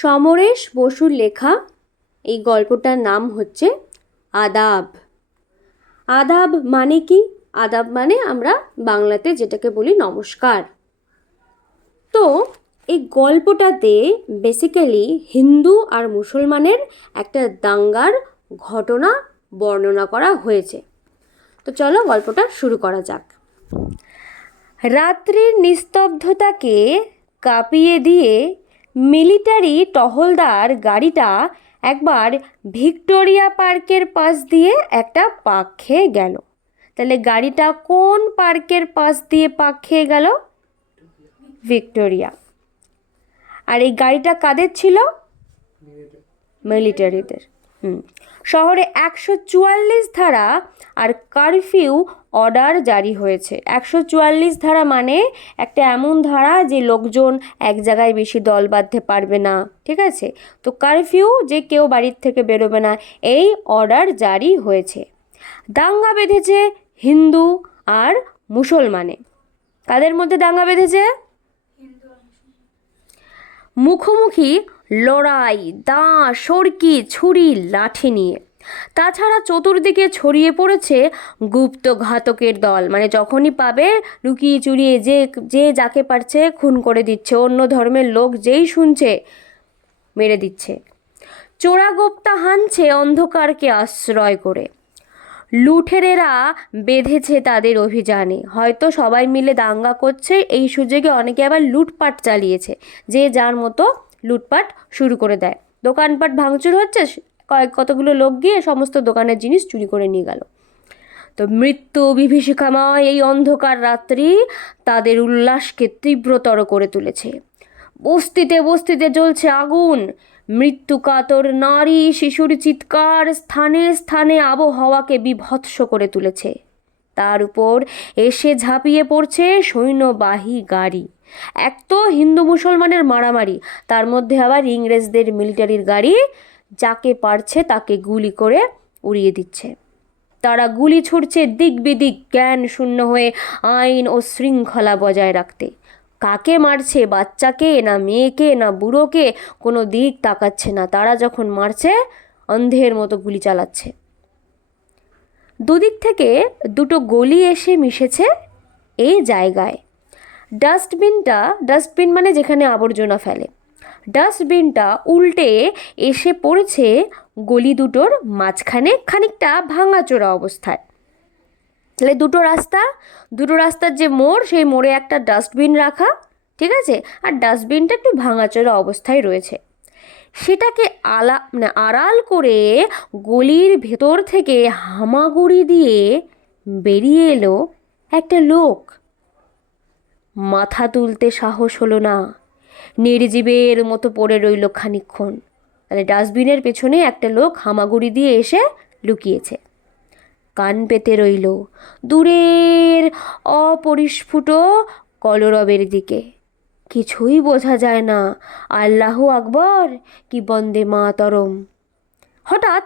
সমরেশ বসুর লেখা এই গল্পটার নাম হচ্ছে আদাব। আদাব মানে কি? আদাব মানে আমরা বাংলাতে যেটাকে বলি নমস্কার। তো এই গল্পটাতে বেসিক্যালি হিন্দু আর মুসলমানের একটা দাঙ্গার ঘটনা বর্ণনা করা হয়েছে। তো চলো গল্পটা শুরু করা যাক। রাত্রির নিস্তব্ধতাকে কাঁপিয়ে দিয়ে মিলিটারি টহলদার গাড়িটা একবার ভিক্টোরিয়া পার্কের পাশ দিয়ে একটা পাক খেয়ে গেল। তাহলে গাড়িটা কোন পার্কের পাশ দিয়ে পাক খেয়ে গেল? ভিক্টোরিয়া। আর এই গাড়িটা কাদের ছিল? মিলিটারিদের। শহরে 144 ধারা আর কারফিউ অর্ডার জারি হয়েছে। 144 ধারা মানে একটা এমন ধারা যে লোকজন এক জায়গায় বেশি দল বাঁধতে পারবে না, ঠিক আছে? তো কারফিউ, যে কেউ বাড়ির থেকে বেরোবে না, এই অর্ডার জারি হয়েছে। দাঙ্গা বেঁধেছে হিন্দু আর মুসলমানে। কাদের মধ্যে দাঙ্গা বেঁধেছে? মুখোমুখি লড়াই, দাঁ, সরকি, ছুরি, লাঠি নিয়ে। তাছাড়া চতুর্দিকে ছড়িয়ে পড়েছে গুপ্ত ঘাতকের দল। মানে যখনই পাবে লুকিয়ে চুরিয়ে যে যাকে পারছে খুন করে দিচ্ছে, অন্য ধর্মের লোক যেই শুনছে মেরে দিচ্ছে। চোরাগোপ্তা হানছে অন্ধকারকে আশ্রয় করে। লুঠেরেরা বেঁধেছে তাদের অভিযানে। হয়তো সবাই মিলে দাঙ্গা করছে, এই সুযোগে অনেকে আবার লুটপাট চালিয়েছে, যে যার মতো লুটপাট শুরু করে দেয়। দোকানপাট ভাঙচুর হচ্ছে, কতগুলো লোক গিয়ে সমস্ত দোকানের জিনিস চুরি করে নিয়ে গেল। তো মৃত্যু বিভীষিকাময় এই অন্ধকার রাত্রি তাদের উল্লাসকে তীব্রতর করে তুলেছে। বস্তিতে বস্তিতে জ্বলছে আগুন। মৃত্যু কাতর নারী শিশুর চিৎকার স্থানে স্থানে আবহাওয়াকে বিভৎস করে তুলেছে। তার উপর এসে ঝাঁপিয়ে পড়ছে সৈন্যবাহী গাড়ি। এক তো হিন্দু মুসলমানের মারামারি, তার মধ্যে আবার ইংরেজদের মিলিটারির গাড়ি যাকে পারছে তাকে গুলি করে উড়িয়ে দিচ্ছে। তারা গুলি ছুড়ছে দিক বিদিক, জ্ঞান শূন্য হয়ে আইন ও শৃঙ্খলা বজায় রাখতে। কাকে মারছে, বাচ্চাকে না মেয়েকে না বুড়োকে, কোনো দিক তাকাচ্ছে না। তারা যখন মারছে অন্ধের মতো গুলি চালাচ্ছে। দুদিক থেকে দুটো গলি এসে মিশেছে এই জায়গায়। ডাস্টবিন মানে যেখানে আবর্জনা ফেলে, ডাস্টবিনটা উল্টে এসে পড়েছে গলি দুটোর মাঝখানে, খানিকটা ভাঙাচোরা অবস্থায়। তাহলে দুটো রাস্তার যে মোড়, সেই মোড়ে একটা ডাস্টবিন রাখা, ঠিক আছে? আর ডাস্টবিনটা একটু ভাঙাচোরা অবস্থায় রয়েছে। সেটাকে আড়াল করে গলির ভেতর থেকে হামাগুড়ি দিয়ে বেরিয়ে এলো একটা লোক। মাথা তুলতে সাহস হলো না, নির্জীবের মতো পড়ে রইল খানিকক্ষণ। তাহলে ডাস্টবিনের পেছনে একটা লোক হামাগুড়ি দিয়ে এসে লুকিয়েছে, কান পেতে রইল দূরের অপরিস্ফুট কলরবের দিকে। কিছুই বোঝা যায় না, আল্লাহু আকবর কি বন্দে মাতরম। হঠাৎ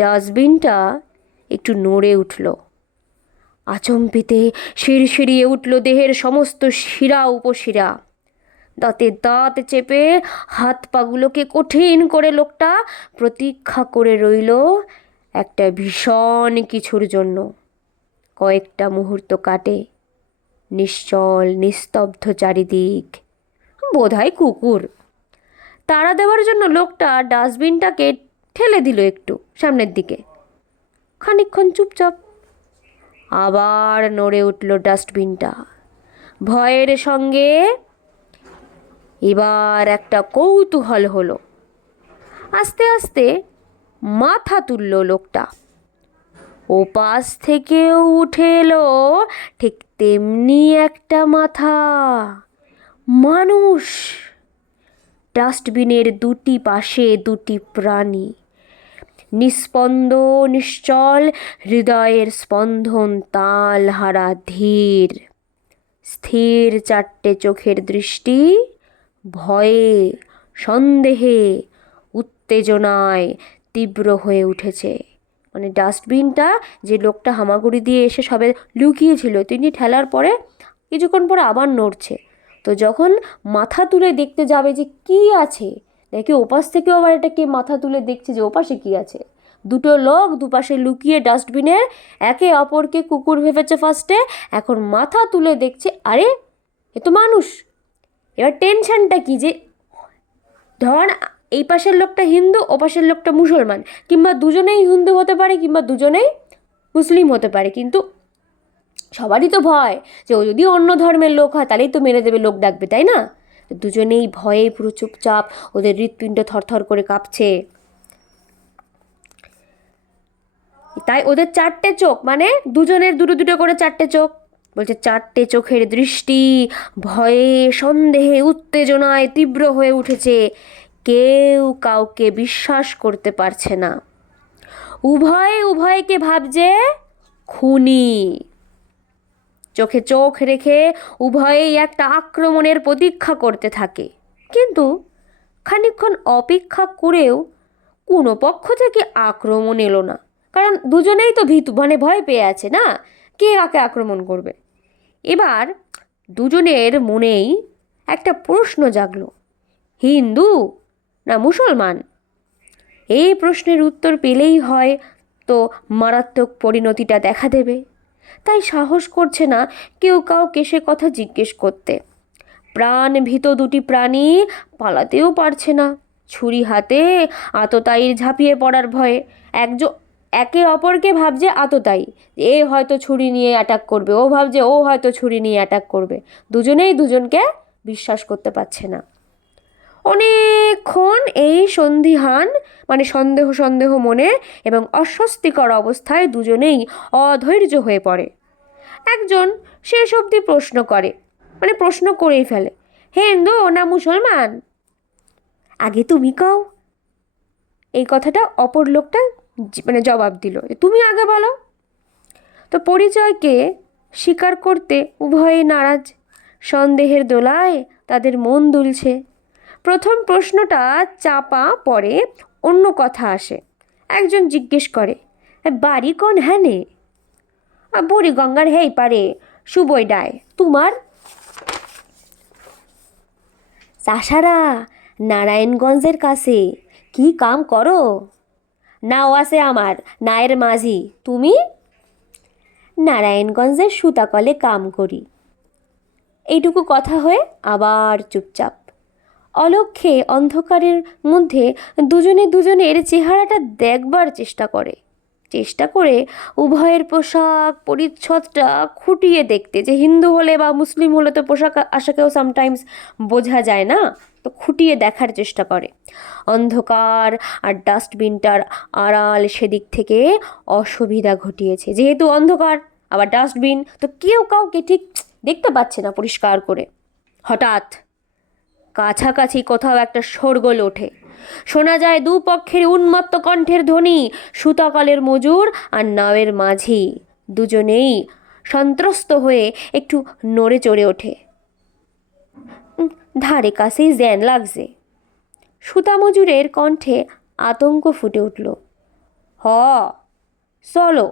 ডাস্টবিনটা একটু নড়ে উঠল। আচমপিতে শিরশিরিয়ে উঠল দেহের সমস্ত শিরা উপশিরা। দাঁতে দাঁত চেপে হাত পাগুলোকে কঠিন করে লোকটা প্রতীক্ষা করে রইল একটা ভীষণ কিছুর জন্য। কয়েকটা মুহূর্ত কাটে, নিশ্চল নিস্তব্ধ চারিদিক। বোধহয় কুকুর। তাড়া দেওয়ার জন্য লোকটা ডাস্টবিনটাকে ঠেলে দিল একটু সামনের দিকে। খানিকক্ষণ চুপচাপ। আবার নড়ে উঠল ডাস্টবিনটা। ভয়ের সঙ্গে এবার একটা কৌতূহল হলো। আস্তে আস্তে মাথা তুলল লোকটা। ওপাশ থেকেও উঠে এলো ঠিক তেমনি একটা মাথা, মানুষ। ডাস্টবিনের দুটি পাশে দুটি প্রাণী, নিস্পন্দ নিশ্চল, হৃদয়ের স্পন্দন তাল হারা ধীর। স্থির চারটে চোখের দৃষ্টি ভয়ে, সন্দেহে, উত্তেজনায় তীব্র হয়ে উঠেছে। মানে ডাস্টবিনটা যে লোকটা হামাগুড়ি দিয়ে এসে সবে লুকিয়েছিল, তিনি ঠেলার পরে কিছুক্ষণ পরে আবার নড়ছে। তো যখন মাথা তুলে দেখতে যাবে যে কি আছে, দেখে ওপাশ থেকেও আবার এটাকে মাথা তুলে দেখছে যে ওপাশে কি আছে। দুটো লোক দুপাশে লুকিয়ে ডাস্টবিনের একে অপরকে কুকুর ভেবেছে ফার্স্টে, এখন মাথা তুলে দেখছে আরে এ তো মানুষ। এবার টেনশনটা কি যে ধর এই পাশের লোকটা হিন্দু, ও পাশের লোকটা মুসলমান, কিংবা দুজনেই হিন্দু হতে পারে কিংবা দুজনেই মুসলিম হতে পারে, কিন্তু সবারই তো ভয় যে ও যদি অন্য ধর্মের লোক হয় তাহলেই তো মেরে দেবে, লোক ডাকবে, তাই না? দুজনেই ভয়ে পুরো চুপচাপ, ওদের হৃৎপিণ্ড থরথর করে কাঁপছে। তাই ওদের চারটে চোখ, মানে দুজনের দুটো দুটো করে চারটে চোখ, বলছে চারটে চোখের দৃষ্টি ভয়ে সন্দেহে উত্তেজনায় তীব্র হয়ে উঠেছে। কেউ কাউকে বিশ্বাস করতে পারছে না। উভয়ে উভয়কে ভাবছে খুনি। চোখে চোখ রেখে উভয়েই একটা আক্রমণের প্রতীক্ষা করতে থাকে। কিন্তু খানিকক্ষণ অপেক্ষা করেও কোনো পক্ষ থেকে আক্রমণ এলো না, কারণ দুজনেই তো ভীতু, মানে ভয় পেয়ে আছে না, কে কাকে আক্রমণ করবে। এবার দুজনের মনেই একটা প্রশ্ন জাগলো, হিন্দু না মুসলমান? এই প্রশ্নের উত্তর পেলেই হয় তো মারাত্মক পরিণতিটা দেখা দেবে। তাই সাহস করছে না কেউ কাউকে সে কথা জিজ্ঞেস করতে। প্রাণ ভীত দুটি প্রাণী পালাতেও পারছে না, ছুরি হাতে আততায়ীর ঝাঁপিয়ে পড়ার ভয়ে। একে অপরকে ভাবছে আততায়ী, এ হয়তো ছুরি নিয়ে অ্যাটাক করবে, ও ভাবছে ও হয়তো ছুরি নিয়ে অ্যাটাক করবে। দুজনেই দুজনকে বিশ্বাস করতে পারছে না। অনেকক্ষণ এই সন্দিহান, মানে সন্দেহ সন্দেহ মনে এবং অস্বস্তিকর অবস্থায় দুজনেই অধৈর্য হয়ে পড়ে। একজন শেষ অবধি প্রশ্ন করে, মানে প্রশ্ন করেই ফেলে, হিন্দু না মুসলমান? আগে তুমি কও। এই কথাটা অপর লোকটা মানে জবাব দিল, তুমি আগে বলো। তো পরিচয়কে স্বীকার করতে উভয়ে নারাজ। সন্দেহের দোলায় তাদের মন দুলছে। প্রথম প্রশ্নটা চাপা পড়ে, অন্য কথা আসে। একজন জিজ্ঞেস করে, বাড়ি কোন হ্যানে? বুড়ি গঙ্গার হেই পারে, সুবই ডায়। তোমার? চাষারা নারায়ণগঞ্জের কাছে। কি কাম করো? নাও আছে আমার, নায়ের মাঝি। তুমি? নারায়ণগঞ্জের সুতাকলে কাম করি। এইটুকু কথা হয়ে আবার চুপচাপ। অলক্ষ্যে অন্ধকারের মধ্যে দুজনে দুজনের চেহারাটা দেখবার চেষ্টা করে উভয়ের পোশাক পরিচ্ছদটা খুঁটিয়ে দেখতে, যে হিন্দু হলে বা মুসলিম হলে তো পোশাক আশাকেও সামটাইমস বোঝা যায় না, তো খুঁটিয়ে দেখার চেষ্টা করে। অন্ধকার আর ডাস্টবিনটার আড়াল সেদিক থেকে অসুবিধা ঘটিয়েছে, যেহেতু অন্ধকার আবার ডাস্টবিন, তো কেউ কাউকে ঠিক দেখতে পাচ্ছে না পরিষ্কার করে। হঠাৎ কাছাকাছি কোথাও একটা শোরগোল ওঠে। শোনা যায় দুপক্ষের উন্মত্ত কণ্ঠের ধ্বনি। সুতাকলের মজুর আর নাওয়ের মাঝি দুজনেই সন্ত্রস্ত হয়ে একটু নড়ে চড়ে ওঠে। ধারে কাছেই জ্যান লাগছে। সুতা মজুরের কণ্ঠে আতঙ্ক ফুটে উঠল। হ চলো,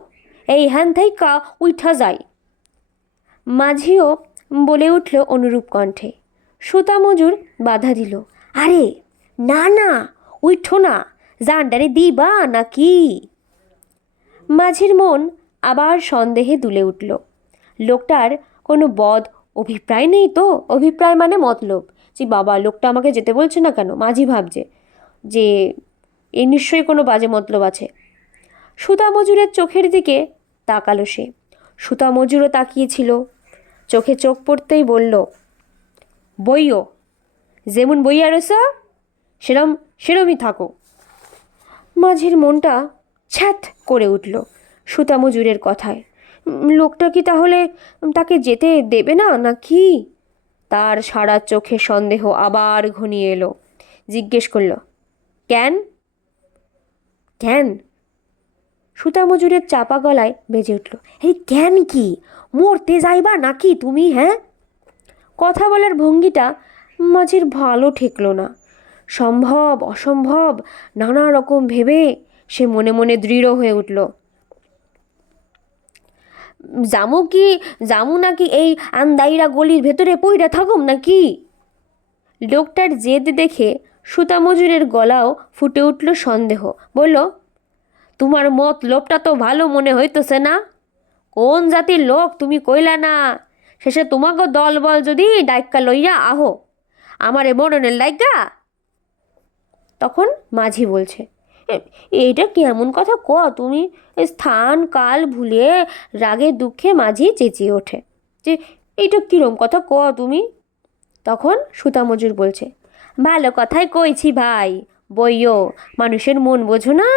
এই হ্যান থাইকা উঠা যায়। মাঝিও বলে উঠল অনুরূপ কণ্ঠে। সুতা মজুর বাধা দিল, আরে না না, উঠো না, জানডারে দিবা নাকি? মাঝির মন আবার সন্দেহে দুলে উঠল। লোকটার কোনো বদ অভিপ্রায় নেই তো? অভিপ্রায় মানে মতলব, যে বাবা লোকটা আমাকে যেতে বলছে না কেন? মাঝি ভাবছে যে এ নিশ্চয়ই কোনো বাজে মতলব আছে। সুতা মজুরের চোখের দিকে তাকালো সে। সুতা মজুরও তাকিয়েছিল। চোখে চোখ পড়তেই বলল, বইও, যেমন বইয়া রয়েছ সেরমই থাকো। মাঝির মনটা ছ্যাত করে উঠল সুতা মজুরের কথায়। লোকটা কি তাহলে তাকে যেতে দেবে না নাকি? তার সারা চোখে সন্দেহ আবার ঘনিয়ে এলো। জিজ্ঞেস করল, কেন? কেন? সুতা মজুরের চাপা গলায় বেজে উঠল, এই কেন কি? মরতে যাইবা নাকি তুমি? হ্যাঁ? কথা বলার ভঙ্গিটা মাঝির ভালো ঠেকল না। সম্ভব অসম্ভব নানা রকম ভেবে সে মনে মনে দৃঢ় হয়ে উঠল, জামু নাকি এই আন্দাইরা গলির ভেতরে পইরা থাকুম নাকি? লোকটার জেদ দেখে সুতা মজুরের গলাও ফুটে উঠল সন্দেহ। বলল, তোমার মতলবটা তো ভালো মনে হইতেছে না। কোন জাতির লোক তুমি কইলা না? শেষে তোমাকে দল বল যদি ডাইক্কা লইয়া আহো আমারে মরণের লাইগা। তখন মাঝি বলছে, এইটা কেমন কথা ক তুমি? স্থান কাল ভুলে রাগে দুঃখে মাঝি চেঁচিয়ে ওঠে যে, এইটা কিরম কথা ক তুমি? তখন সুতা মজুর বলছে, ভালো কথাই কইছি ভাই, বইও মানুষের মন বোঝো না।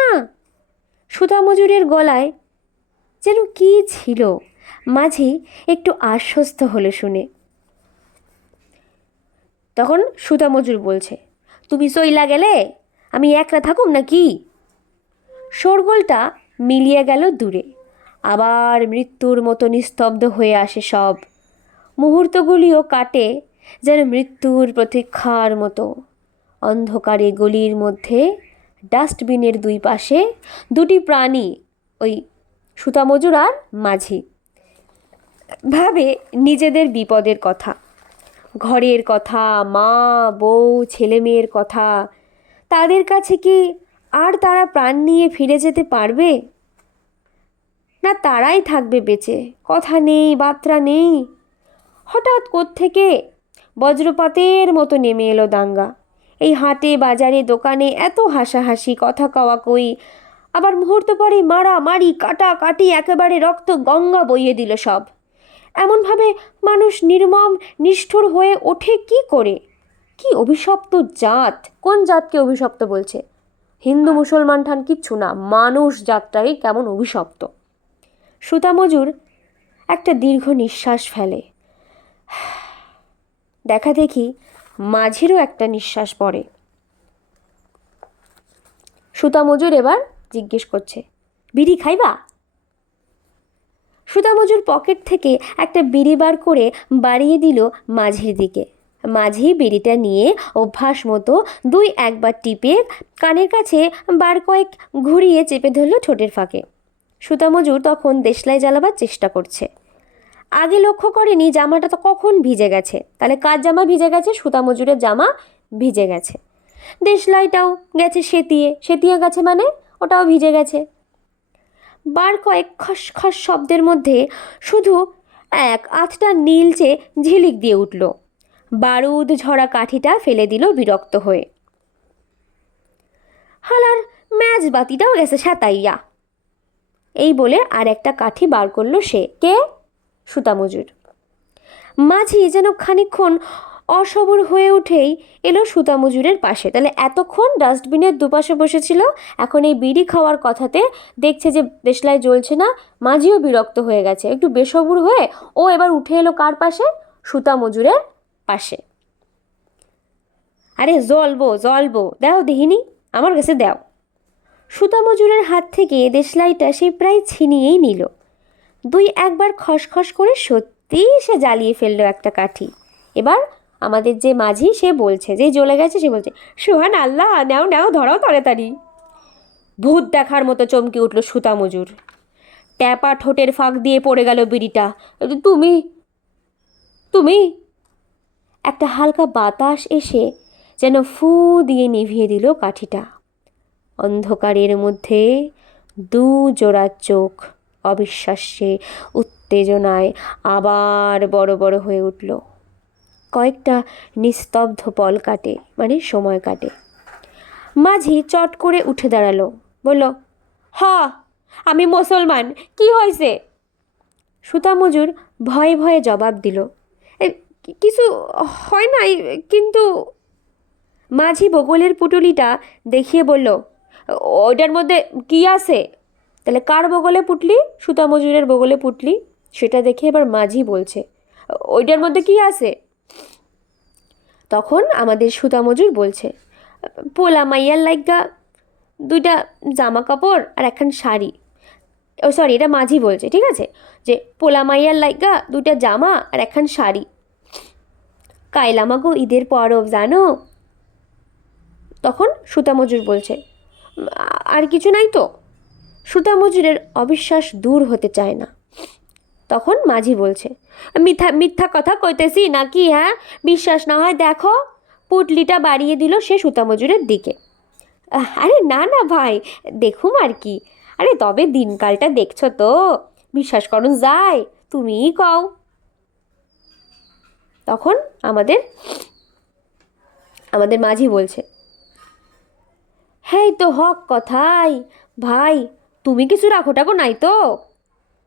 সুতা মজুরের গলায় যেন কি ছিল, মাঝি একটু আশ্বস্ত হলো শুনে। তখন সুতা মজুর বলছে, তুমি সইলা গেলে আমি একলা থাকুম নাকি? শোরগোলটা মিলিয়ে গেল দূরে, আবার মৃত্যুর মতো নিস্তব্ধ হয়ে আসে সব। মুহূর্তগুলিও কাটে যেন মৃত্যুর প্রতীক্ষার মতো। অন্ধকারে গলির মধ্যে ডাস্টবিনের দুই পাশে দুটি প্রাণী, ওই সুতা মজুর আর মাঝি, ভাবে নিজেদের বিপদের কথা, ঘরের কথা, মা বউ ছেলে মেয়ের কথা। তাদের কাছে কি আর তারা প্রাণ নিয়ে ফিরে যেতে পারবে? না তারাই থাকবে বেঁচে? কথা নেই বার্তা নেই। হঠাৎ কোত্থেকে বজ্রপাতের মতো নেমে এলো দাঙ্গা। এই হাটে বাজারে দোকানে এত হাসাহাসি কথা কওয়া কই, আবার মুহূর্ত পরে মারামারি কাটাকাটি, একেবারে রক্ত গঙ্গা বইয়ে দিল সব। এমনভাবে মানুষ নির্মম নিষ্ঠুর হয়ে ওঠে কি করে? কি অভিশপ্ত জাত! কোন জাতকে অভিশপ্ত বলছে? হিন্দু মুসলমান ঠান কিচ্ছু না, মানুষ জাতটাই কেমন অভিশপ্ত। সুতা মজুর একটা দীর্ঘ নিঃশ্বাস ফেলে। দেখা দেখি মাঝিরও একটা নিঃশ্বাস পড়ে। সুতা মজুর এবার জিজ্ঞেস করছে, বিড়ি খাইবা? সুতা মজুর পকেট থেকে একটা বিড়ি বার করে বাড়িয়ে দিল মাঝির দিকে। মাঝি বিড়িটা নিয়ে অভ্যাস মতো দুই একবার টিপে কানের কাছে বার কয়েক ঘুরিয়ে চেপে ধরল ঠোঁটের ফাঁকে। সুতা মজুর তখন দেশলাই জ্বালাবার চেষ্টা করছে। আগে লক্ষ্য করেনি জামাটা তো কখন ভিজে গেছে। তাহলে কার জামা ভিজে গেছে? সুতা মজুরের জামা ভিজে গেছে। দেশলাইটাও গেছে সেতিয়ে, সেতিয়ে গেছে মানে ওটাও ভিজে গেছে। বার কয়েক খস খস শব্দের মধ্যে শুধু এক আধটা নীলচে ঝিলিক দিয়ে উঠল। বারুদ ঝরা কাঠিটা ফেলে দিল বিরক্ত হয়ে। হালার ম্যাচ বাতিটাও গেছে সাতাইয়া, এই বলে আর একটা কাঠি বার করলো সে। কে? সুতা মজুর। মাঝি যেন খানিকক্ষণ অসবর হয়ে উঠেই এলো সুতা মজুরের পাশে। তাহলে এতক্ষণ ডাস্টবিনের দুপাশে বসেছিল, এখন এই বিড়ি খাওয়ার কথাতে দেখছে যে দেশলাই জ্বলছে না, মাঝিও বিরক্ত হয়ে গেছে। একটু বেসবুর হয়ে ও এবার উঠে এলো কার পাশে? সুতা মজুরের পাশে। আরে জ্বলবো জ্বলবো, দাও দেখিনি, আমার কাছে দাও। সুতা মজুরের হাত থেকে দেশলাইটা সে প্রায় ছিনিয়েই নিল। দুই একবার খসখস করে সত্যি সে জ্বালিয়ে ফেললো একটা কাঠি। এবার আমাদের যে মাঝি সে বলছে, যে জ্বলে গেছে, সে বলছে, সুহান আল্লাহ, নাও নাও, ধরাও তাড়াতাড়ি। ভূত দেখার মতো চমকে উঠল সুতা মজুর। ট্যাপা ঠোঁটের ফাঁক দিয়ে পড়ে গেল বিড়িটা। তুমি তুমি একটা হালকা বাতাস এসে যেন ফু দিয়ে নিভিয়ে দিল কাঠিটা। অন্ধকারের মধ্যে দু জোড়া চোখ অবিশ্বাস্যে উত্তেজনায় আবার বড় বড় হয়ে উঠল। কয়েকটা নিস্তব্ধ পল কাটে, মানে সময় কাটে। মাঝি চট করে উঠে দাঁড়ালো, বলল, হ আমি মুসলমান, কি হয়েছে? সুতা মজুর ভয়ে ভয়ে জবাব দিল, কিছু হয় নাই, কিন্তু। মাঝি বগলের পুটুলিটা দেখিয়ে বলল, ওইটার মধ্যে কি আছে? তাহলে কার বগলে পুটলি? সুতা মজুরের বগলে পুটলি। সেটা দেখে এবার মাঝি বলছে, ওইটার মধ্যে কি আছে? তখন আমাদের সুতা মজুর বলছে, পোলা মাইয়ার লাইগা দুইটা জামা কাপড় আর একখান শাড়ি। ও সরি, এটা মাঝি বলছে, ঠিক আছে, যে পোলা মাইয়ার লাইগা দুইটা জামা আর একখান শাড়ি। কাইলামাগো ঈদের পরব জানো? তখন সুতা মজুর বলছে, আর কিছু নাই তো? সুতা মজুরের অবিশ্বাস দূর হতে চায় না। তখন মাঝি বলছে, মিথ্যা মিথ্যা কথা কইতেছি নাকি? হ্যাঁ, বিশ্বাস না হয় দেখো, পুটলিটা বাড়িয়ে দিল সে সুতা মজুরের দিকে। আরে না না ভাই, দেখুম আর কি। আরে তবে দিনকালটা দেখছো তো, বিশ্বাস করুন যায়, তুমিই কও। তখন আমাদের আমাদের মাঝি বলছে, হ্যাঁ তো হক কথাই ভাই, তুমি কিছু রাখো টাকো নাই তো?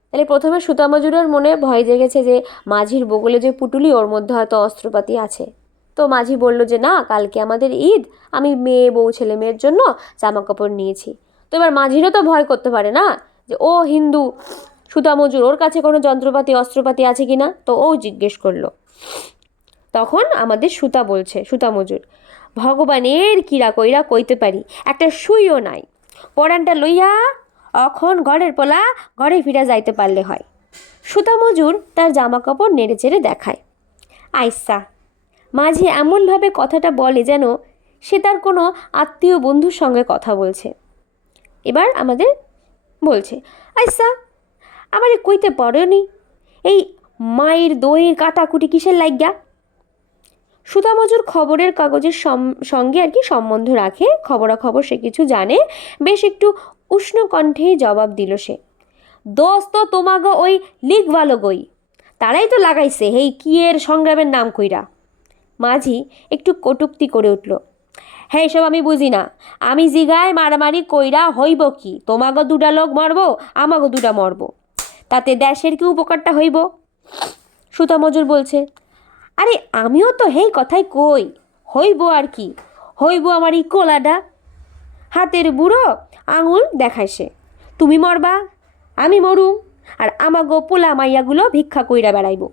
তাহলে প্রথমে সুতা মজুরের মনে ভয় জেগেছে যে মাঝির বগলে যে পুটুলি ওর মধ্যে হয়তো অস্ত্রপাতি আছে। তো মাঝি বলল যে না, কালকে আমাদের ঈদ, আমি মেয়ে বউ ছেলে মেয়ের জন্য জামা কাপড় নিয়েছি। তো এবার মাঝিরও তো ভয় করতে পারে না যে ও হিন্দু সুতা মজুর, ওর কাছে কোনো যন্ত্রপাতি অস্ত্রপাতি আছে কি না, তো ও জিজ্ঞেস করলো। তখন আমাদের সুতা মজুর, ভগবানের কিরা কইরা কইতে পারি, একটা সুইও নাই, পরানটা লইয়া অখন ঘরের পোলা ঘরে ফিরা যাইতে পারলে হয়। সুতা মজুর তার জামা কাপড় নেড়ে চেড়ে দেখায়। আইসা, মাঝি এমনভাবে কথাটা বলে যেন সে তার কোনো আত্মীয় বন্ধুর সঙ্গে কথা বলছে। এবার আমাদের বলছে, আইসা, আমারে কইতে পারোনি এই মায়ের দইয়ের কাটাকুটি কিসের লাগিয়া? সুতা মজুর খবরের কাগজের সঙ্গে আর কি সম্বন্ধ রাখে, খবরাখবর সে কিছু জানে, বেশ একটু উষ্ণ কণ্ঠেই জবাব দিল সে, দোস্ত তোমাগো ওই লিখবালো গই, তারাই তো লাগাইছে হেই কিয়ের সংগ্রামের নাম কইরা। মাঝি একটু কটূক্তি করে উঠল, হ্যাঁ এসব আমি বুঝি না, আমি জিগায় মারামারি কইরা হইব কি, তোমাগো দুটা লোক মরবো, আমাগো দুটা মরবো, তাতে দেশের কি উপকারটা হইব? সুতা মজুর বলছে, আরে আমিও তো হেই কথাই কই, হইব আর কি, হইব আমার এই কোলাডা, হাতের বুড়ো আঙুল দেখায় সে, তুমি মরবা আমি মরুম, আর আমাগো পোলা মাইয়াগুলো ভিক্ষা কইরা বেড়াইব।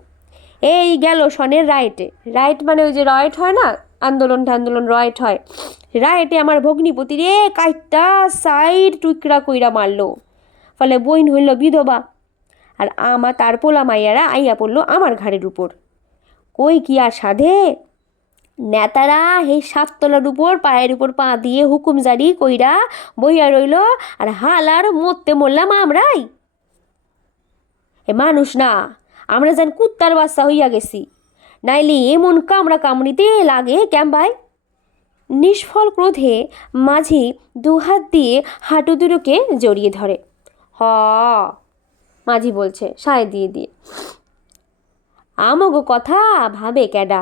এই গেল সনের রায়েটে, রায়েট মানে ওই যে রয়েট হয় না, আন্দোলন রয়েট হয়, রায়েটে আমার ভগ্নিপতি রে কাইটটা সাইড টুকরা কইরা মারলো, ফলে বইন হইল বিধবা, আর তার পোলা মাইয়ারা আইয়া পড়লো আমার ঘাড়ের উপর। কই কি আর সাধে, নেতারা এই সাততলার উপর পায়ের উপর পা দিয়ে হুকুম জারি কইরা বইয়া রইল, আর হালার মরতে মরলাম আমরাই। এ মানুষ না, আমরা যেন কুত্তার বাচ্চা হইয়া গেছি, নাইলে এমন কামড়া কামড়িতে লাগে ভাই? নিষ্ফল ক্রোধে মাঝি দুহাত দিয়ে হাঁটু দুটোকে জড়িয়ে ধরে। হ, মাঝি বলছে সায় দিয়ে দিয়ে, আমগো কথা ভাবে ক্যাডা,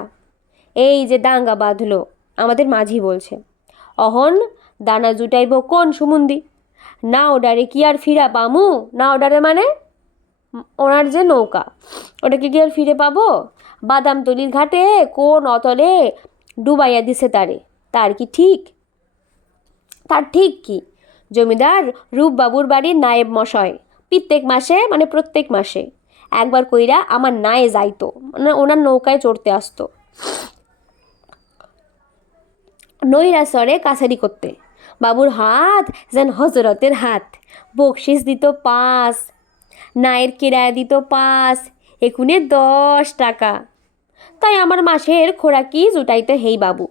এই যে দাঙ্গা বাঁধলো, আমাদের মাঝি বলছে, অহন দানা জুটাইব কোন সুমন্দি, না ওডারে কি আর ফিরা পামু, না ওডারে মানে ওনার যে নৌকা, ওটাকে কি আর ফিরে পাবো? বাদামতলির ঘাটে কোন অতলে ডুবাইয়া দিছে তারে, তার কি ঠিক? তার ঠিক কি, জমিদার রূপবাবুর বাড়ির নায়েব মশাই প্রত্যেক মাসে একবার কইরা আমার নায়ে যাইতো, মানে ওনার নৌকায় চড়তে আসতো নৈরাসরে কাছারি করতে, বাবুর হাত যেন হজরতের হাত, বকশিস দিত 5, নায়ের কিরায়া দিত 5, একুনে 10 টাকা, তাই আমার মাসের খোরাকি জুটাইতে হেই বাবু।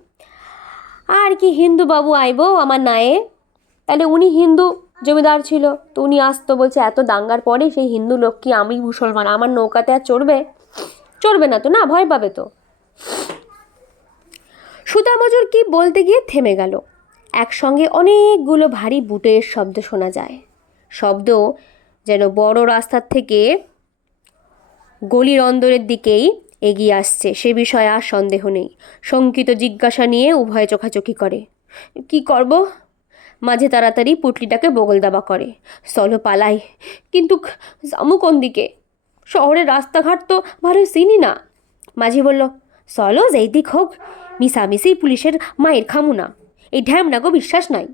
আর কি হিন্দু বাবু আইব আমার নায়ে, তাহলে উনি হিন্দু জমিদার ছিল, তো উনি আসতো, বলছে এত দাঙ্গার পরে সেই হিন্দু লোক কি আমি মুসলমান আমার নৌকাতে আর চড়বে না তো, না ভয় পাবে তো। সুতা মজুর কি বলতে গিয়ে থেমে গেল, একসঙ্গে অনেকগুলো ভারী বুটের শব্দ শোনা যায়, শব্দ যেন বড় রাস্তার থেকে গলির অন্দরের দিকেই এগিয়ে আসছে, সে বিষয়ে আর সন্দেহ নেই। শঙ্কিত জিজ্ঞাসা নিয়ে উভয়ে চোখাচোখি করে, কি করব? মাঝে তাড়াতাড়ি পুটলিটাকে বগল দাবা করে, চলো পালাই, কিন্তু যামু কোন দিকে, শহরের রাস্তাঘাট তো ভালো চিনি না। মাঝি বলল, চলো যেই দিক হোক, মিশামিশি পুলিশের মায়ের খামু না, এই ঢ্যামনাগো বিশ্বাস নাই।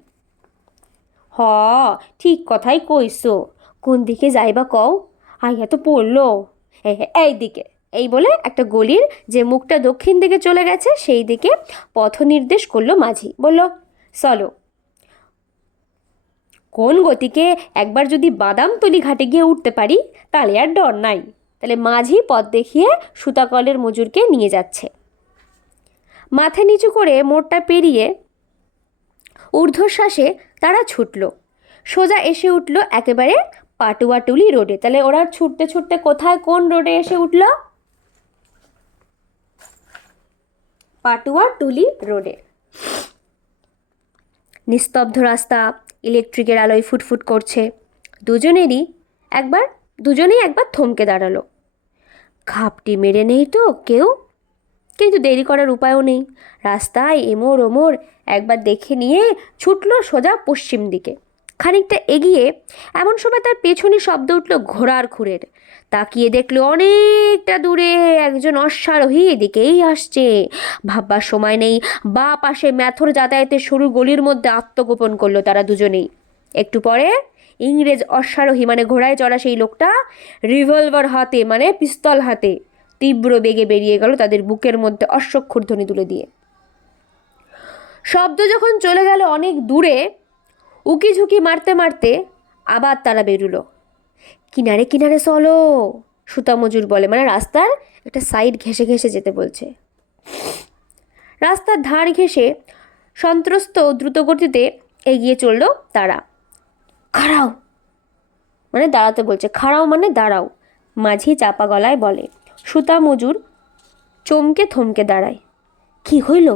হ, ঠিক কথাই কইছো, কোন দিকে যাইবা কও, আইয়া তো পড়লো এই দিকে, এই বলে একটা গলির যে মুখটা দক্ষিণ দিকে চলে গেছে সেই দিকে পথ নির্দেশ করলো মাঝি, বলল, চলো। কোন গতিকে একবার যদি বাদামতলি ঘাটে গিয়ে উঠতে পারি তাহলে আর ডর নাই। তাহলে মাঝি পথ দেখিয়ে সুতাকলের মজুরকে নিয়ে যাচ্ছে। মাথা নিচু করে মোড়টা পেরিয়ে ঊর্ধ্বশ্বাসে তারা ছুটল, সোজা এসে উঠল একেবারে পাটুয়াটুলি রোডে। তাহলে ওরা ছুটতে ছুটতে কোথায় কোন রোডে এসে উঠল? পাটুয়াটুলি রোডে। নিস্তব্ধ রাস্তা, ইলেকট্রিকের আলোয় ফুটফুট করছে। দুজনেই একবার থমকে দাঁড়ালো। ঘাপটি মেরে নেই তো কেউ, কিন্তু দেরি করার উপায়ও নেই। রাস্তায় এমোর ওমর একবার দেখে নিয়ে ছুটল সোজা পশ্চিম দিকে। খানিকটা এগিয়ে এমন সময় তার পেছনে শব্দ উঠল ঘোড়ার খুরের। তাকিয়ে দেখল অনেকটা দূরে একজন অশ্বারোহী এদিকেই আসছে। ভাববার সময় নেই, বা পাশে ম্যাথর যাতায়াতের সরু গলির মধ্যে আত্মগোপন করলো তারা দুজনেই। একটু পরে ইংরেজ অশ্বারোহী মানে ঘোড়ায় চড়া সেই লোকটা রিভলভার হাতে মানে পিস্তল হাতে তীব্র বেগে বেরিয়ে গেল তাদের বুকের মধ্যে অশ্বক্ষুর ধ্বনি তুলে দিয়ে। শব্দ যখন চলে গেল অনেক দূরে, উকি ঝুঁকি মারতে মারতে আবার তারা বেরুলো। কিনারে কিনারে চলো, সুতা মজুর বলে, মানে রাস্তার একটা সাইড ঘেঁষে ঘেঁষে যেতে বলছে। রাস্তার ধার ঘেঁষে সন্ত্রস্ত দ্রুত গতিতে এগিয়ে চলল তারা। খাড়াও মানে দাঁড়াতে বলছে, খাড়াও মানে দাঁড়াও, মাঝি চাপা গলায় বলে। সুতা মজুর চমকে থমকে দাঁড়ায়। কি হইল?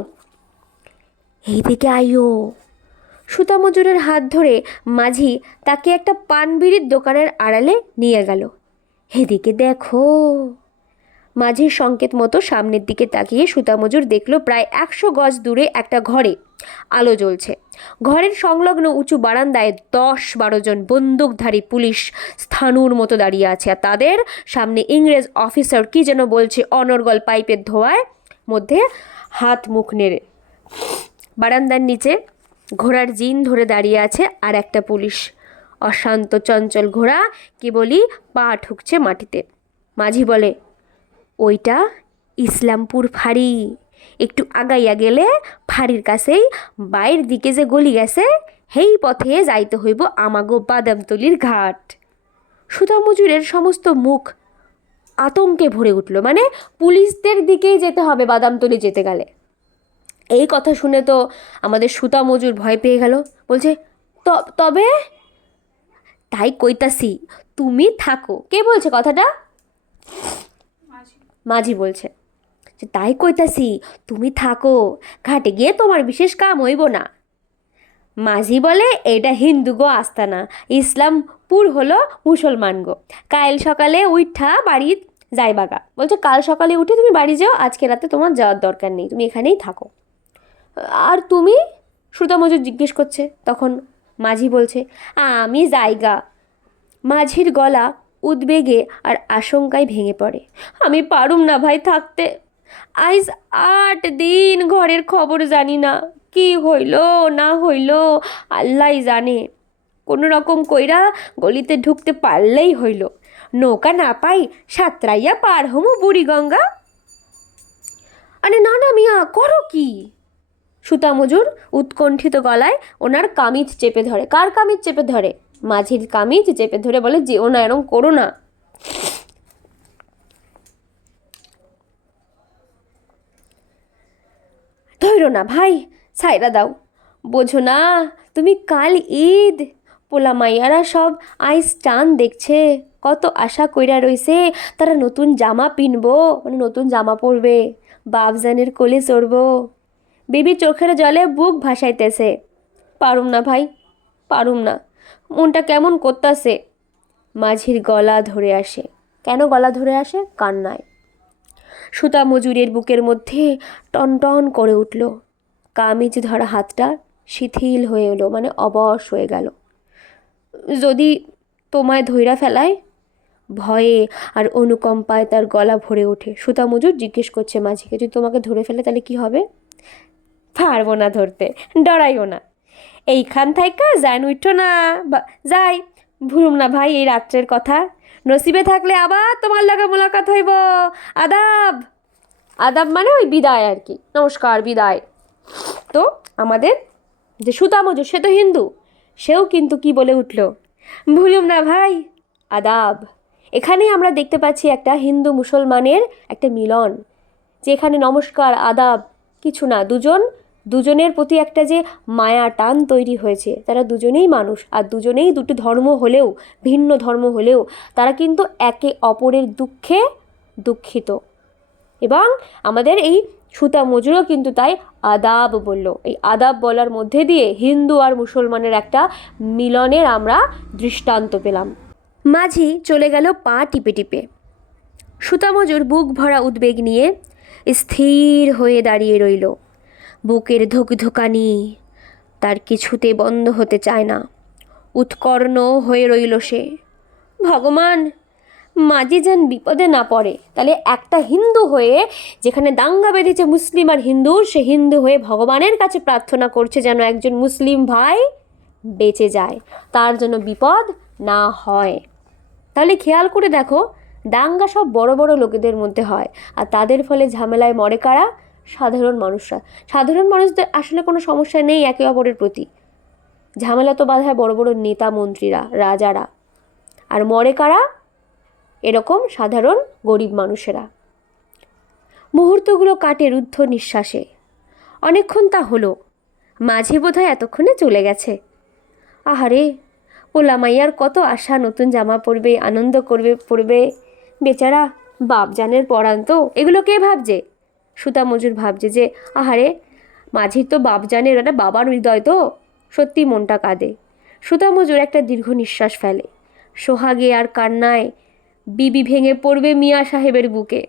এইদিকে আইও। সুতা মজুরের হাত ধরে মাঝি তাকে একটা পানবিড়ির দোকানের আড়ালে নিয়ে গেল। এদিকে দেখো। মাঝির সংকেত মতো সামনের দিকে তাকিয়ে সুতা মজুর দেখলো প্রায় 100 গজ দূরে একটা ঘরে আলো জ্বলছে। ঘরের সংলগ্ন উঁচু বারান্দায় 10-12 জন বন্দুকধারী পুলিশ স্থাণুর মতো দাঁড়িয়ে আছে, আর তাদের সামনে ইংরেজ অফিসার কি যেন বলছে অনর্গল পাইপের ধোঁয়ায় মধ্যে হাত মুখ নেড়ে। বারান্দার নিচে ঘোড়ার জিন ধরে দাঁড়িয়ে আছে আর একটা পুলিশ। অশান্ত চঞ্চল ঘোড়া কেবলই পা ঠুকছে মাটিতে। মাঝি বলে, ওইটা ইসলামপুর ফাঁড়ি। একটু আগাইয়া গেলে ফাঁড়ির কাছেই বাইরের দিকে যে গলি গেছে সেই পথে যাইতে হইব আমাগো বাদামতলির ঘাট। সুতা মজুরের সমস্ত মুখ আতঙ্কে ভরে উঠল, মানে পুলিশদের দিকেই যেতে হবে বাদামতলি যেতে গেলে। এই কথা শুনে তো আমাদের সুতা মজুর ভয় পেয়ে গেল। বলছে, তবে? তাই কইতাছি তুমি থাকো। কে বলছে কথাটা? মাঝি বলছে যে তাই কইতাছি তুমি থাকো, ঘাটে গিয়ে তোমার বিশেষ কাম হইব না। মাঝি বলে, এটা হিন্দু গো আস্তানা, ইসলামপুর হলো মুসলমান গো। কাল সকালে উঠা বাড়ি যাইবাগা। বলছে কাল সকালে উঠে তুমি বাড়ি যাও, আজকে রাতে তোমার যাওয়ার দরকার নেই, তুমি এখানেই থাকো। আর তুমি? সুতা মজুর জিজ্ঞেস করছে। তখন মাঝি বলছে, আমি যাইগা। মাঝির গলা উদ্বেগে আর আশঙ্কায় ভেঙে পড়ে। আমি পারুম না ভাই থাকতে। আইজ 8 দিন ঘরের খবর জানি না, কি হইল না হইল আল্লাহই জানে। কোনো রকম কইরা গলিতে ঢুকতে পারলেই হইল, নৌকা না পাই সাঁতরাইয়া পার হমু বুড়িগঙ্গা। আরে না না মিয়া, করো কি? সুতা মজুর উৎকণ্ঠিত গলায় ওনার কামিজ চেপে ধরে। কার কামিজ চেপে ধরে? মাঝির কামিজ চেপে ধরে বলে, যেও না, এরম করো না। ধরো না ভাই, ছাইরা দাও। বোঝো না তুমি, কাল ঈদ, পোলা মাইয়ারা সব আইস টান দেখছে, কত আশা কইরা রইছে তারা নতুন জামা পিনবো, মানে নতুন জামা পরবে, বাপজানের কোলে চড়বো। বেবি চোখের জলে বুক ভাসাইতেছে। পারুম না ভাই, পারুম না, মনটা কেমন করতাছে। মাঝির গলা ধরে আসে। কেন গলা ধরে আসে? কান্নায়। সুতা মজুরের বুকের মধ্যে টনটন করে উঠল। কামিজ ধরা হাতটা শিথিল হয়ে এলো, মানে অবশ হয়ে গেল। যদি তোমায় ধইরা ফেলায়? ভয়ে আর অনুকম্পায় তার গলা ভরে ওঠে। সুতা মজুর জিজ্ঞেস করছে মাঝিকে, যদি তোমাকে ধরে ফেলে তাহলে কি হবে? পারবো না ধরতে, ডরাইও না। এইখান থাইকা যান উঠো না, যাই, ভুলুম না ভাই এই রাত্রের কথা। নসিবে থাকলে আবার তোমার লগে মোলাকাত হইব। আদাব। আদাব মানে ওই বিদায় আর কি, নমস্কার, বিদায়। তো আমাদের যে সুতা মজুর, সে তো হিন্দু, সেও কিন্তু কি বলে উঠল, ভুলুম না ভাই, আদাব। এখানেই আমরা দেখতে পাচ্ছি একটা হিন্দু মুসলমানের একটা মিলন, যে এখানে নমস্কার আদাব কিছু না, দুজনের প্রতি একটা যে মায়া টান তৈরি হয়েছে। তারা দুজনেই মানুষ, আর দুজনেই দুটো ধর্ম হলেও, ভিন্ন ধর্ম হলেও তারা কিন্তু একে অপরের দুঃখে দুঃখিত এবং আমাদের এই সুতা মজুরও কিন্তু তাই আদাব বলল। এই আদাব বলার মধ্যে দিয়ে হিন্দু আর মুসলমানের একটা মিলনের আমরা দৃষ্টান্ত পেলাম। মাঝি চলে গেল পা টিপে টিপে। সুতা মজুর বুক ভরা উদ্বেগ নিয়ে স্থির হয়ে দাঁড়িয়ে রইল। বুকের ধুকধুকানি তার কিছুতে বন্ধ হতে চায় না। উৎকর্ণ হয়ে রইল সে। ভগবান, মাঝি যেন বিপদে না পড়ে। তাহলে একটা হিন্দু হয়ে, যেখানে দাঙ্গা বেঁধেছে মুসলিম আর হিন্দুর, সে হিন্দু হয়ে ভগবানের কাছে প্রার্থনা করছে যেন একজন মুসলিম ভাই বেঁচে যায়, তার জন্য বিপদ না হয়। তাহলে খেয়াল করে দেখো, দাঙ্গা সব বড় বড় লোকেদের মধ্যে হয়, আর তাদের ফলে ঝামেলায় মরে কারা? সাধারণ মানুষরা। সাধারণ মানুষদের আসলে কোনো সমস্যা নেই একে অপরের প্রতি। ঝামেলা তো বাধায় বড় বড় নেতা মন্ত্রীরা, রাজারা। আর মরে কারা? এরকম সাধারণ গরিব মানুষেরা। মুহূর্তগুলো কাটে রুদ্ধ নিঃশ্বাসে। অনেকক্ষণ তা হলো। মাঝি বোধহয় এতক্ষণে চলে গেছে। আহারে, পোলা মাইয়ার কত আশা, নতুন জামা পরবে, আনন্দ পড়বে। বেচারা বাপজানের পরাণ তো। এগুলো কে ভাবছে? সুতা মজুর ভাবছে যে আহারে, মাঝির তো বাপজানের, একটা বাবার হৃদয় তো, সত্যি মনটা কাঁদে। সুতা মজুর একটা দীর্ঘ নিঃশ্বাস ফেলে। সোহাগে আর কান্নায় বিবি ভেঙে পড়বে মিয়া সাহেবের বুকে।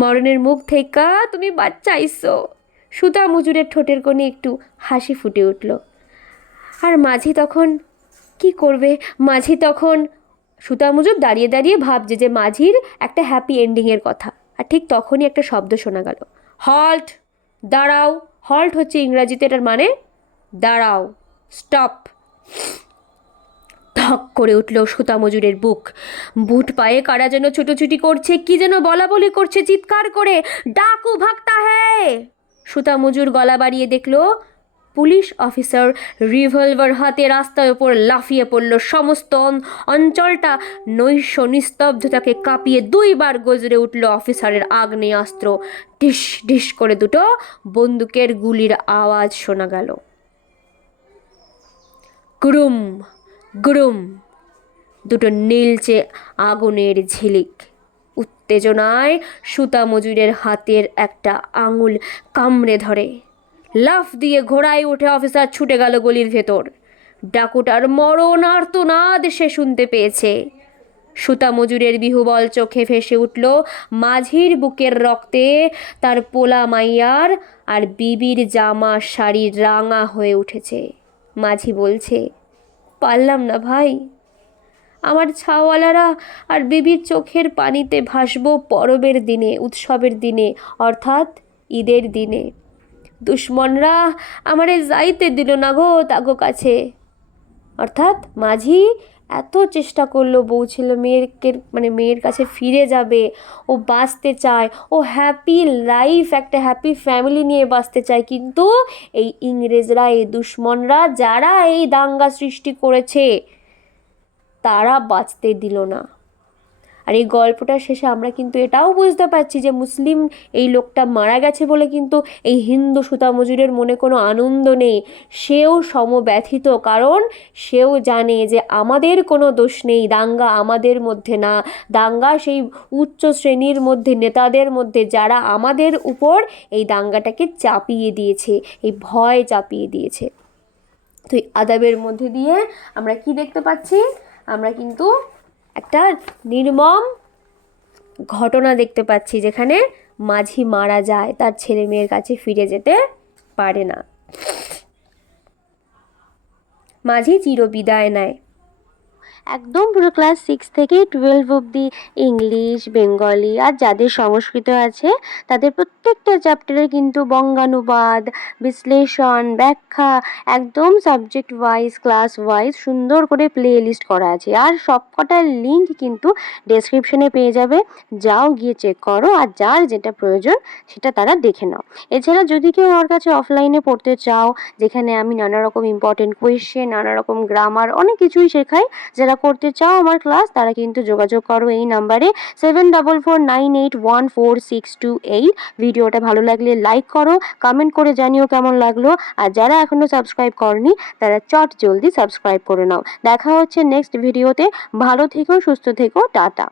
মরণের মুখ থেকে তুমি বাচ্চা আইসো। সুতা মজুরের ঠোঁটের কোণে একটু হাসি ফুটে উঠল। আর মাঝি তখন কি করবে? মাঝি তখন, সুতা মজুর দাঁড়িয়ে দাঁড়িয়ে ভাবছে যে মাঝির একটা হ্যাপি এন্ডিংয়ের কথা। আর ঠিক তখনই একটা শব্দ শোনা গেল, হল্ট, দাঁড়াও। হল্ট হচ্ছে ইংরাজিতে, এটার মানে দাঁড়াও, স্টপ। ধক করে উঠল সুতা মজুরের বুক। বুট পায়ে কারা যেন ছুটোছুটি করছে, কি যেন বলা বলি করছে চিৎকার করে, ডাকু ভাগতা হ্যায়। সুতা মজুর গলা বাড়িয়ে দেখল পুলিশ অফিসার রিভলভার হাতে রাস্তার ওপর লাফিয়ে পড়ল। সমস্ত অঞ্চলটা নৈশ নিস্তব্ধতাকে কাঁপিয়ে দুইবার গজরে উঠল অফিসারের আগ্নেয়াস্ত্র। ঢিস ঢিস করে দুটো বন্দুকের গুলির আওয়াজ শোনা গেল। গুরুম গুরুম, দুটো নীলচে আগুনের ঝিলিক। উত্তেজনায় সুতা মজুরের হাতের একটা আঙুল কামড়ে ধরে। লাফ দিয়ে ঘোড়ায় উঠে অফিসার ছুটে গেল গলির ভেতর। ডাকুটার মরণ আর্তনাদ সে শুনতে পেয়েছে। সুতা মজুরের বিহুবল চোখে ভেসে উঠল মাঝির বুকের রক্তে তার পোলা মাইয়ার আর বিবির জামা শাড়ি রাঙা হয়ে উঠেছে। মাঝি বলছে, পারলাম না ভাই, আমার ছাওয়ালারা আর বিবির চোখের পানিতে ভাসবো পরবের দিনে, উৎসবের দিনে, অর্থাৎ ঈদের দিনে। দুশ্মনরা আমারে যাইতে দিল না গো তাগো কাছে। অর্থাৎ মাঝি এত চেষ্টা করলো, বউ ছিল মেয়ের কাছে ফিরে যাবে, ও বাঁচতে চায়, ও হ্যাপি লাইফ, একটা হ্যাপি ফ্যামিলি নিয়ে বাঁচতে চায়, কিন্তু এই ইংরেজরা, এই দুশ্মনরা, যারা এই দাঙ্গা সৃষ্টি করেছে, তারা বাঁচতে দিল না। আর এই গল্পটার শেষে আমরা কিন্তু এটাও বুঝতে পারছি যে মুসলিম এই লোকটা মারা গেছে বলে কিন্তু এই হিন্দু সুতা মজুরের মনে কোনো আনন্দ নেই। সেও সমব্যথিত, কারণ সেও জানে যে আমাদের কোনো দোষ নেই, দাঙ্গা আমাদের মধ্যে না, দাঙ্গা সেই উচ্চ শ্রেণীর মধ্যে, নেতাদের মধ্যে, যারা আমাদের উপর এই দাঙ্গাটাকে চাপিয়ে দিয়েছে, এই ভয় চাপিয়ে দিয়েছে। তো এই আদাবের মধ্যে দিয়ে আমরা কি দেখতে পাচ্ছি? আমরা কিন্তু একটা নির্মম ঘটনা দেখতে পাচ্ছি, যেখানে মাঝি মারা যায়, তার ছেলে মেয়ের কাছে ফিরে যেতে পারে না। মাঝি চিরবিদায় নেয়। একদম পুরো ক্লাস 6 থেকে 12 অবধি ইংলিশ, বেঙ্গলি আর যাদের সংস্কৃত আছে তাদের প্রত্যেকটা চ্যাপ্টারে কিন্তু বঙ্গানুবাদ, বিশ্লেষণ, ব্যাখ্যা, একদম সাবজেক্ট ওয়াইজ, ক্লাস ওয়াইজ সুন্দর করে প্লে লিস্ট করা আছে। আর সবকটার লিঙ্ক কিন্তু ডেসক্রিপশনে পেয়ে যাবে, যাও গিয়ে চেক করো, আর যার যেটা প্রয়োজন সেটা তারা দেখে নাও। এছাড়া যদি কেউ আমার কাছে অফলাইনে পড়তে চাও, যেখানে আমি নানা রকম ইম্পর্টেন্ট কোয়েশ্চেন, নানা রকম গ্রামার, অনেক কিছুই শেখাই, যারা করতে চাও আমার ক্লাস, তারা কিন্তু যোগাযোগ করো এই নাম্বারে 7449814628। ভিডিওটা ভালো লাগলে লাইক করো, কমেন্ট করে জানিও কেমন লাগলো, আর যারা এখনো সাবস্ক্রাইব করনি তারা চট জলদি সাবস্ক্রাইব করে নাও। দেখা হচ্ছে নেক্সট ভিডিওতে। ভালো থেকো, সুস্থ থেকো, টাটা।